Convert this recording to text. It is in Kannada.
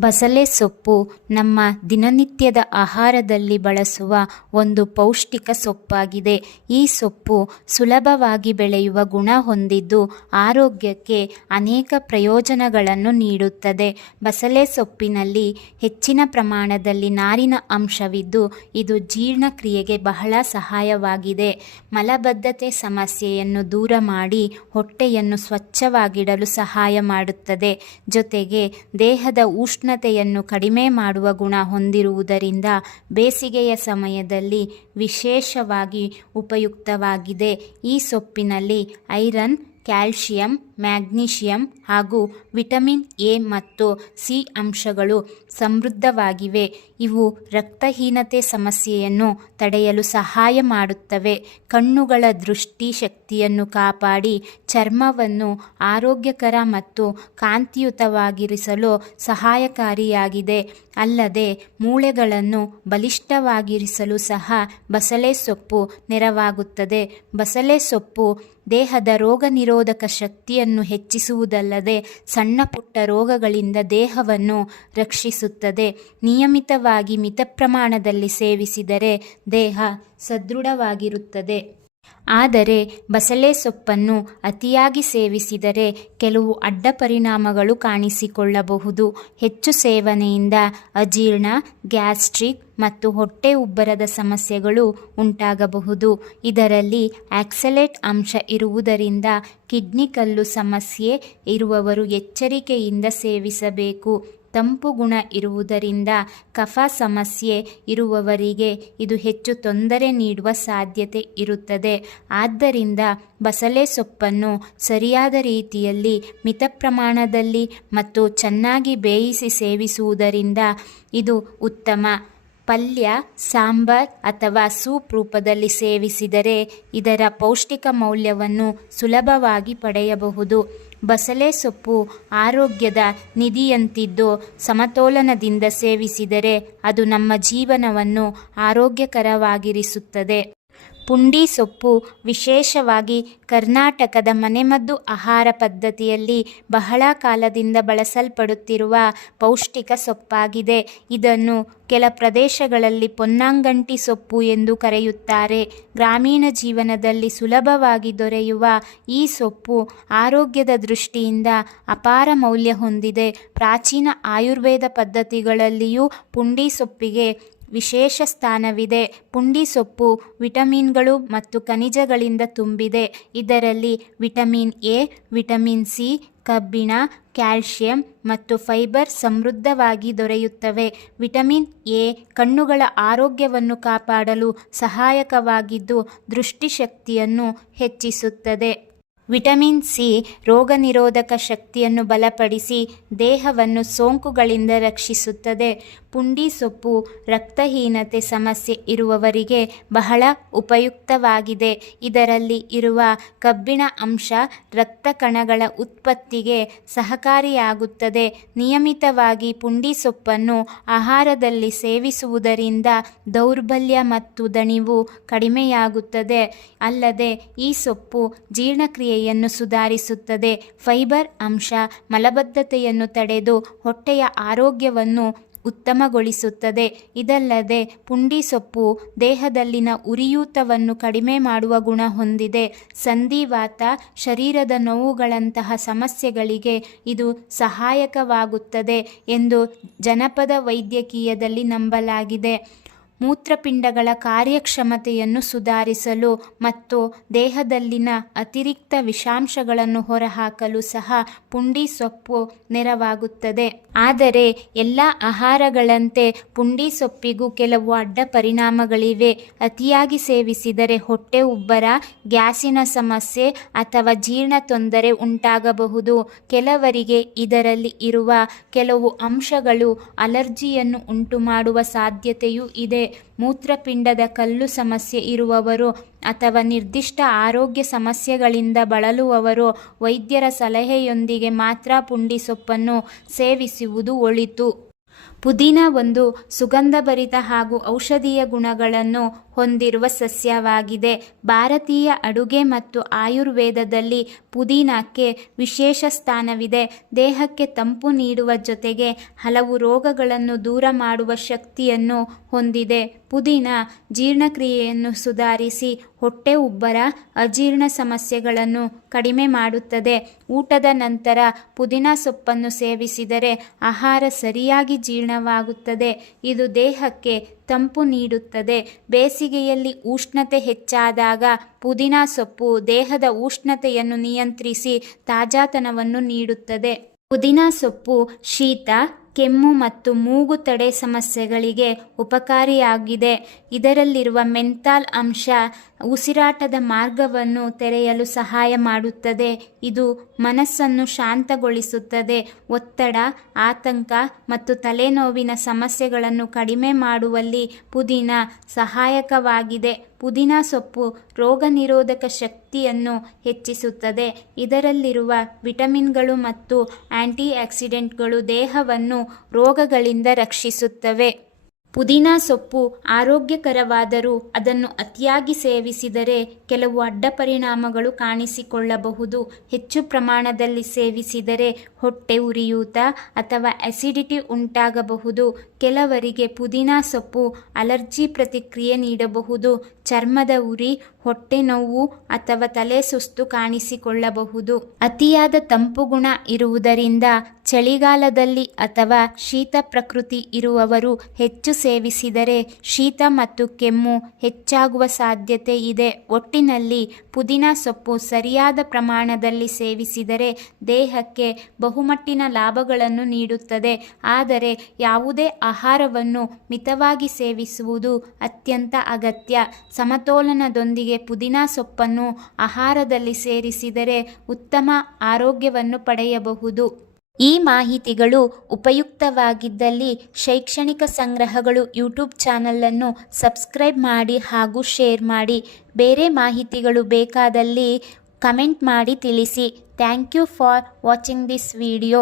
ಬಸಳೆ ಸೊಪ್ಪು ನಮ್ಮ ದಿನನಿತ್ಯದ ಆಹಾರದಲ್ಲಿ ಬಳಸುವ ಒಂದು ಪೌಷ್ಟಿಕ ಸೊಪ್ಪಾಗಿದೆ. ಈ ಸೊಪ್ಪು ಸುಲಭವಾಗಿ ಬೆಳೆಯುವ ಗುಣ ಹೊಂದಿದ್ದು ಆರೋಗ್ಯಕ್ಕೆ ಅನೇಕ ಪ್ರಯೋಜನಗಳನ್ನು ನೀಡುತ್ತದೆ. ಬಸಳೆ ಸೊಪ್ಪಿನಲ್ಲಿ ಹೆಚ್ಚಿನ ಪ್ರಮಾಣದಲ್ಲಿ ನಾರಿನ ಅಂಶವಿದ್ದು ಇದು ಜೀರ್ಣಕ್ರಿಯೆಗೆ ಬಹಳ ಸಹಾಯವಾಗಿದೆ. ಮಲಬದ್ಧತೆ ಸಮಸ್ಯೆಯನ್ನು ದೂರ ಮಾಡಿ ಹೊಟ್ಟೆಯನ್ನು ಸ್ವಚ್ಛವಾಗಿಡಲು ಸಹಾಯ ಮಾಡುತ್ತದೆ. ಜೊತೆಗೆ ದೇಹದ ಉಷ್ಣತೆಯನ್ನು ಕಡಿಮೆ ಮಾಡುವ ಗುಣ ಹೊಂದಿರುವುದರಿಂದ ಬೇಸಿಗೆಯ ಸಮಯದಲ್ಲಿ ವಿಶೇಷವಾಗಿ ಉಪಯುಕ್ತವಾಗಿದೆ. ಈ ಸೊಪ್ಪಿನಲ್ಲಿ ಐರನ್ ಕ್ಯಾಲ್ಶಿಯಂ ಮ್ಯಾಗ್ನೀಷಿಯಂ ಹಾಗೂ ವಿಟಮಿನ್ ಎ ಮತ್ತು ಸಿ ಅಂಶಗಳು ಸಮೃದ್ಧವಾಗಿವೆ. ಇವು ರಕ್ತಹೀನತೆ ಸಮಸ್ಯೆಯನ್ನು ತಡೆಯಲು ಸಹಾಯ ಮಾಡುತ್ತವೆ. ಕಣ್ಣುಗಳ ದೃಷ್ಟಿ ಶಕ್ತಿಯನ್ನು ಕಾಪಾಡಿ ಚರ್ಮವನ್ನು ಆರೋಗ್ಯಕರ ಮತ್ತು ಕಾಂತಿಯುತವಾಗಿರಿಸಲು ಸಹಾಯಕಾರಿಯಾಗಿದೆ. ಅಲ್ಲದೆ ಮೂಳೆಗಳನ್ನು ಬಲಿಷ್ಠವಾಗಿರಿಸಲು ಸಹ ಬಸಳೆ ಸೊಪ್ಪು ನೆರವಾಗುತ್ತದೆ. ಬಸಳೆ ಸೊಪ್ಪು ದೇಹದ ರೋಗ ನಿರೋಧಕ ಶಕ್ತಿಯನ್ನು ಹೆಚ್ಚಿಸುವುದಲ್ಲದೆ ಸಣ್ಣ ಪುಟ್ಟ ರೋಗಗಳಿಂದ ದೇಹವನ್ನು ರಕ್ಷಿಸುತ್ತದೆ. ನಿಯಮಿತವಾಗಿ ಮಿತ ಪ್ರಮಾಣದಲ್ಲಿ ಸೇವಿಸಿದರೆ ದೇಹ ಸದೃಢವಾಗಿರುತ್ತದೆ. ಆದರೆ ಬಸಳೆ ಸೊಪ್ಪನ್ನು ಅತಿಯಾಗಿ ಸೇವಿಸಿದರೆ ಕೆಲವು ಅಡ್ಡ ಪರಿಣಾಮಗಳು ಕಾಣಿಸಿಕೊಳ್ಳಬಹುದು. ಹೆಚ್ಚು ಸೇವನೆಯಿಂದ ಅಜೀರ್ಣ, ಗ್ಯಾಸ್ಟ್ರಿಕ್ ಮತ್ತು ಹೊಟ್ಟೆ ಉಬ್ಬರದ ಸಮಸ್ಯೆಗಳು ಉಂಟಾಗಬಹುದು. ಇದರಲ್ಲಿ ಆಕ್ಸಲೇಟ್ ಅಂಶ ಇರುವುದರಿಂದ ಕಿಡ್ನಿ ಕಲ್ಲು ಸಮಸ್ಯೆ ಇರುವವರು ಎಚ್ಚರಿಕೆಯಿಂದ ಸೇವಿಸಬೇಕು. ತಂಪು ಗುಣ ಇರುವುದರಿಂದ ಕಫ ಸಮಸ್ಯೆ ಇರುವವರಿಗೆ ಇದು ಹೆಚ್ಚು ತೊಂದರೆ ನೀಡುವ ಸಾಧ್ಯತೆ ಇರುತ್ತದೆ. ಆದ್ದರಿಂದ ಬಸಳೆ ಸೊಪ್ಪನ್ನು ಸರಿಯಾದ ರೀತಿಯಲ್ಲಿ ಮಿತ ಪ್ರಮಾಣದಲ್ಲಿ ಮತ್ತು ಚೆನ್ನಾಗಿ ಬೇಯಿಸಿ ಸೇವಿಸುವುದರಿಂದ ಇದು ಉತ್ತಮ. ಪಲ್ಯ, ಸಾಂಬಾರ್ ಅಥವಾ ಸೂಪ್ ರೂಪದಲ್ಲಿ ಸೇವಿಸಿದರೆ ಇದರ ಪೌಷ್ಟಿಕ ಮೌಲ್ಯವನ್ನು ಸುಲಭವಾಗಿ ಪಡೆಯಬಹುದು. ಬಸಳೆ ಸೊಪ್ಪು ಆರೋಗ್ಯದ ನಿಧಿಯಂತಿದ್ದು ಸಮತೋಲನದಿಂದ ಸೇವಿಸಿದರೆ ಅದು ನಮ್ಮ ಜೀವನವನ್ನು ಆರೋಗ್ಯಕರವಾಗಿರಿಸುತ್ತದೆ. ಪುಂಡಿ ಸೊಪ್ಪು, ವಿಶೇಷವಾಗಿ ಕರ್ನಾಟಕದ ಮನೆಮದ್ದು ಆಹಾರ ಪದ್ಧತಿಯಲ್ಲಿ ಬಹಳ ಕಾಲದಿಂದ ಬಳಸಲ್ಪಡುತ್ತಿರುವ ಪೌಷ್ಟಿಕ ಸೊಪ್ಪಾಗಿದೆ. ಇದನ್ನು ಕೆಲ ಪ್ರದೇಶಗಳಲ್ಲಿ ಪೊನ್ನಾಂಗಂಟಿ ಸೊಪ್ಪು ಎಂದು ಕರೆಯುತ್ತಾರೆ. ಗ್ರಾಮೀಣ ಜೀವನದಲ್ಲಿ ಸುಲಭವಾಗಿ ದೊರೆಯುವ ಈ ಸೊಪ್ಪು ಆರೋಗ್ಯದ ದೃಷ್ಟಿಯಿಂದ ಅಪಾರ ಮೌಲ್ಯ ಹೊಂದಿದೆ. ಪ್ರಾಚೀನ ಆಯುರ್ವೇದ ಪದ್ಧತಿಗಳಲ್ಲಿಯೂ ಪುಂಡಿ ಸೊಪ್ಪಿಗೆ ವಿಶೇಷ ಸ್ಥಾನವಿದೆ ಪುಂಡಿ ಸೊಪ್ಪು ವಿಟಮಿನ್ಗಳು ಮತ್ತು ಖನಿಜಗಳಿಂದ ತುಂಬಿದೆ. ಇದರಲ್ಲಿ ವಿಟಮಿನ್ ಎ, ವಿಟಮಿನ್ ಸಿ, ಕಬ್ಬಿಣ, ಕ್ಯಾಲ್ಶಿಯಂ ಮತ್ತು ಫೈಬರ್ ಸಮೃದ್ಧವಾಗಿ ದೊರೆಯುತ್ತವೆ. ವಿಟಮಿನ್ ಎ ಕಣ್ಣುಗಳ ಆರೋಗ್ಯವನ್ನು ಕಾಪಾಡಲು ಸಹಾಯಕವಾಗಿದ್ದು, ದೃಷ್ಟಿಶಕ್ತಿಯನ್ನು ಹೆಚ್ಚಿಸುತ್ತದೆ. ವಿಟಮಿನ್ ಸಿ ರೋಗ ನಿರೋಧಕ ಶಕ್ತಿಯನ್ನು ಬಲಪಡಿಸಿ ದೇಹವನ್ನು ಸೋಂಕುಗಳಿಂದ ರಕ್ಷಿಸುತ್ತದೆ. ಪುಂಡಿ ಸೊಪ್ಪು, ರಕ್ತಹೀನತೆ ಸಮಸ್ಯೆ ಇರುವವರಿಗೆ ಬಹಳ ಉಪಯುಕ್ತವಾಗಿದೆ. ಇದರಲ್ಲಿ ಇರುವ ಕಬ್ಬಿಣ ಅಂಶ ರಕ್ತ ಕಣಗಳ ಉತ್ಪತ್ತಿಗೆ ಸಹಕಾರಿಯಾಗುತ್ತದೆ. ನಿಯಮಿತವಾಗಿ ಪುಂಡಿ ಸೊಪ್ಪನ್ನು ಆಹಾರದಲ್ಲಿ ಸೇವಿಸುವುದರಿಂದ ದೌರ್ಬಲ್ಯ ಮತ್ತು ದಣಿವು ಕಡಿಮೆಯಾಗುತ್ತದೆ. ಅಲ್ಲದೆ ಈ ಸೊಪ್ಪು ಜೀರ್ಣಕ್ರಿಯೆಯನ್ನು ಸುಧಾರಿಸುತ್ತದೆ. ಫೈಬರ್ ಅಂಶ ಮಲಬದ್ಧತೆಯನ್ನು ತಡೆದು ಹೊಟ್ಟೆಯ ಆರೋಗ್ಯವನ್ನು ಉತ್ತಮಗೊಳಿಸುತ್ತದೆ. ಇದಲ್ಲದೆ ಪುಂಡಿ ಸೊಪ್ಪು ದೇಹದಲ್ಲಿನ ಉರಿಯೂತವನ್ನು ಕಡಿಮೆ ಮಾಡುವ ಗುಣ ಹೊಂದಿದೆ. ಸಂಧಿವಾತ ಶರೀರದ ನೋವುಗಳಂತಹ ಸಮಸ್ಯೆಗಳಿಗೆ ಇದು ಸಹಾಯಕವಾಗುತ್ತದೆ ಎಂದು ಜನಪದ ವೈದ್ಯಕೀಯದಲ್ಲಿ ನಂಬಲಾಗಿದೆ. ಮೂತ್ರಪಿಂಡಗಳ ಕಾರ್ಯಕ್ಷಮತೆಯನ್ನು ಸುಧಾರಿಸಲು ಮತ್ತು ದೇಹದಲ್ಲಿನ ಅತಿರಿಕ್ತ ವಿಷಾಂಶಗಳನ್ನು ಹೊರಹಾಕಲು ಸಹ ಪುಂಡಿ ಸೊಪ್ಪು ನೆರವಾಗುತ್ತದೆ. ಆದರೆ ಎಲ್ಲ ಆಹಾರಗಳಂತೆ ಪುಂಡಿ ಸೊಪ್ಪಿಗೂ ಕೆಲವು ಅಡ್ಡ ಪರಿಣಾಮಗಳಿವೆ. ಅತಿಯಾಗಿ ಸೇವಿಸಿದರೆ ಹೊಟ್ಟೆ ಉಬ್ಬರ, ಗ್ಯಾಸಿನ ಸಮಸ್ಯೆ ಅಥವಾ ಜೀರ್ಣ ತೊಂದರೆ ಉಂಟಾಗಬಹುದು. ಕೆಲವರಿಗೆ ಇದರಲ್ಲಿ ಇರುವ ಕೆಲವು ಅಂಶಗಳು ಅಲರ್ಜಿಯನ್ನು ಉಂಟುಮಾಡುವ ಸಾಧ್ಯತೆಯೂ ಇದೆ. ಮೂತ್ರಪಿಂಡದ ಕಲ್ಲು ಸಮಸ್ಯೆ ಇರುವವರು ಅಥವಾ ನಿರ್ದಿಷ್ಟ ಆರೋಗ್ಯ ಸಮಸ್ಯೆಗಳಿಂದ ಬಳಲುವವರು ವೈದ್ಯರ ಸಲಹೆಯೊಂದಿಗೆ ಮಾತ್ರ ಪುಂಡಿ ಸೊಪ್ಪನ್ನು ಸೇವಿಸುವುದು ಒಳಿತು. ಪುದೀನ ಒಂದು ಸುಗಂಧಭರಿತ ಹಾಗೂ ಔಷಧೀಯ ಗುಣಗಳನ್ನು ಹೊಂದಿರುವ ಸಸ್ಯವಾಗಿದೆ. ಭಾರತೀಯ ಅಡುಗೆ ಮತ್ತು ಆಯುರ್ವೇದದಲ್ಲಿ ಪುದೀನಕ್ಕೆ ವಿಶೇಷ ಸ್ಥಾನವಿದೆ. ದೇಹಕ್ಕೆ ತಂಪು ನೀಡುವ ಜೊತೆಗೆ ಹಲವು ರೋಗಗಳನ್ನು ದೂರ ಮಾಡುವ ಶಕ್ತಿಯನ್ನು ಹೊಂದಿದೆ. ಪುದೀನ ಜೀರ್ಣಕ್ರಿಯೆಯನ್ನು ಸುಧಾರಿಸಿ ಹೊಟ್ಟೆ ಉಬ್ಬರ, ಅಜೀರ್ಣ ಸಮಸ್ಯೆಗಳನ್ನು ಕಡಿಮೆ ಮಾಡುತ್ತದೆ. ಊಟದ ನಂತರ ಪುದೀನ ಸೊಪ್ಪನ್ನು ಸೇವಿಸಿದರೆ ಆಹಾರ ಸರಿಯಾಗಿ ಜೀರ್ಣವಾಗುತ್ತದೆ. ಇದು ದೇಹಕ್ಕೆ ತಂಪು ನೀಡುತ್ತದೆ. ಬೇಸಿಗೆಯಲ್ಲಿ ಉಷ್ಣತೆ ಹೆಚ್ಚಾದಾಗ ಪುದೀನಾ ಸೊಪ್ಪು ದೇಹದ ಉಷ್ಣತೆಯನ್ನು ನಿಯಂತ್ರಿಸಿ ತಾಜಾತನವನ್ನು ನೀಡುತ್ತದೆ. ಪುದೀನಾ ಸೊಪ್ಪು ಶೀತ, ಕೆಮ್ಮು ಮತ್ತು ಮೂಗು ತಡೆ ಸಮಸ್ಯೆಗಳಿಗೆ ಉಪಕಾರಿಯಾಗಿದೆ. ಇದರಲ್ಲಿರುವ ಮೆಂತಾಲ್ ಅಂಶ ಉಸಿರಾಟದ ಮಾರ್ಗವನ್ನು ತೆರೆಯಲು ಸಹಾಯ ಮಾಡುತ್ತದೆ. ಇದು ಮನಸ್ಸನ್ನು ಶಾಂತಗೊಳಿಸುತ್ತದೆ. ಒತ್ತಡ, ಆತಂಕ ಮತ್ತು ತಲೆನೋವಿನ ಸಮಸ್ಯೆಗಳನ್ನು ಕಡಿಮೆ ಮಾಡುವಲ್ಲಿ ಪುದೀನ ಸಹಾಯಕವಾಗಿದೆ. ಪುದೀನ ಸೊಪ್ಪು ರೋಗ ನಿರೋಧಕ ಶಕ್ತಿಯನ್ನು ಹೆಚ್ಚಿಸುತ್ತದೆ. ಇದರಲ್ಲಿರುವ ವಿಟಮಿನ್ಗಳು ಮತ್ತು ಆಂಟಿ ಆಕ್ಸಿಡೆಂಟ್ಗಳು ದೇಹವನ್ನು ರೋಗಗಳಿಂದ ರಕ್ಷಿಸುತ್ತವೆ. ಪುದೀನ ಸೊಪ್ಪು ಆರೋಗ್ಯಕರವಾದರೂ ಅದನ್ನು ಅತಿಯಾಗಿ ಸೇವಿಸಿದರೆ ಕೆಲವು ಅಡ್ಡ ಪರಿಣಾಮಗಳು ಕಾಣಿಸಿಕೊಳ್ಳಬಹುದು. ಹೆಚ್ಚು ಪ್ರಮಾಣದಲ್ಲಿ ಸೇವಿಸಿದರೆ ಹೊಟ್ಟೆ ಉರಿಯೂತ ಅಥವಾ ಅಸಿಡಿಟಿ ಉಂಟಾಗಬಹುದು. ಕೆಲವರಿಗೆ ಪುದೀನಾ ಸೊಪ್ಪು ಅಲರ್ಜಿ ಪ್ರತಿಕ್ರಿಯೆ ನೀಡಬಹುದು. ಚರ್ಮದ ಉರಿ ಹೊಟ್ಟೆ ನೋವು ಅಥವಾ ತಲೆ ಸುಸ್ತು ಕಾಣಿಸಿಕೊಳ್ಳಬಹುದು. ಅತಿಯಾದ ತಂಪು ಗುಣ ಇರುವುದರಿಂದ ಚಳಿಗಾಲದಲ್ಲಿ ಅಥವಾ ಶೀತ ಪ್ರಕೃತಿ ಇರುವವರು ಹೆಚ್ಚು ಸೇವಿಸಿದರೆ ಶೀತ ಮತ್ತು ಕೆಮ್ಮು ಹೆಚ್ಚಾಗುವ ಸಾಧ್ಯತೆ ಇದೆ. ಒಟ್ಟಿನಲ್ಲಿ ಪುದೀನ ಸೊಪ್ಪು ಸರಿಯಾದ ಪ್ರಮಾಣದಲ್ಲಿ ಸೇವಿಸಿದರೆ ದೇಹಕ್ಕೆ ಬಹುಮಟ್ಟಿನ ಲಾಭಗಳನ್ನು ನೀಡುತ್ತದೆ. ಆದರೆ ಯಾವುದೇ ಆಹಾರವನ್ನು ಮಿತವಾಗಿ ಸೇವಿಸುವುದು ಅತ್ಯಂತ ಅಗತ್ಯ. ಸಮತೋಲನದೊಂದಿಗೆ ಪುದೀನ ಸೊಪ್ಪನ್ನು ಆಹಾರದಲ್ಲಿ ಸೇರಿಸಿದರೆ ಉತ್ತಮ ಆರೋಗ್ಯವನ್ನು ಪಡೆಯಬಹುದು. ಈ ಮಾಹಿತಿಗಳು ಉಪಯುಕ್ತವಾಗಿದ್ದಲ್ಲಿ ಶೈಕ್ಷಣಿಕ ಸಂಗ್ರಹಗಳು ಯೂಟ್ಯೂಬ್ ಚಾನಲನ್ನು ಸಬ್ಸ್ಕ್ರೈಬ್ ಮಾಡಿ ಹಾಗೂ ಶೇರ್ ಮಾಡಿ. ಬೇರೆ ಮಾಹಿತಿಗಳು ಬೇಕಾದಲ್ಲಿ ಕಮೆಂಟ್ ಮಾಡಿ ತಿಳಿಸಿ. Thank you for watching this video.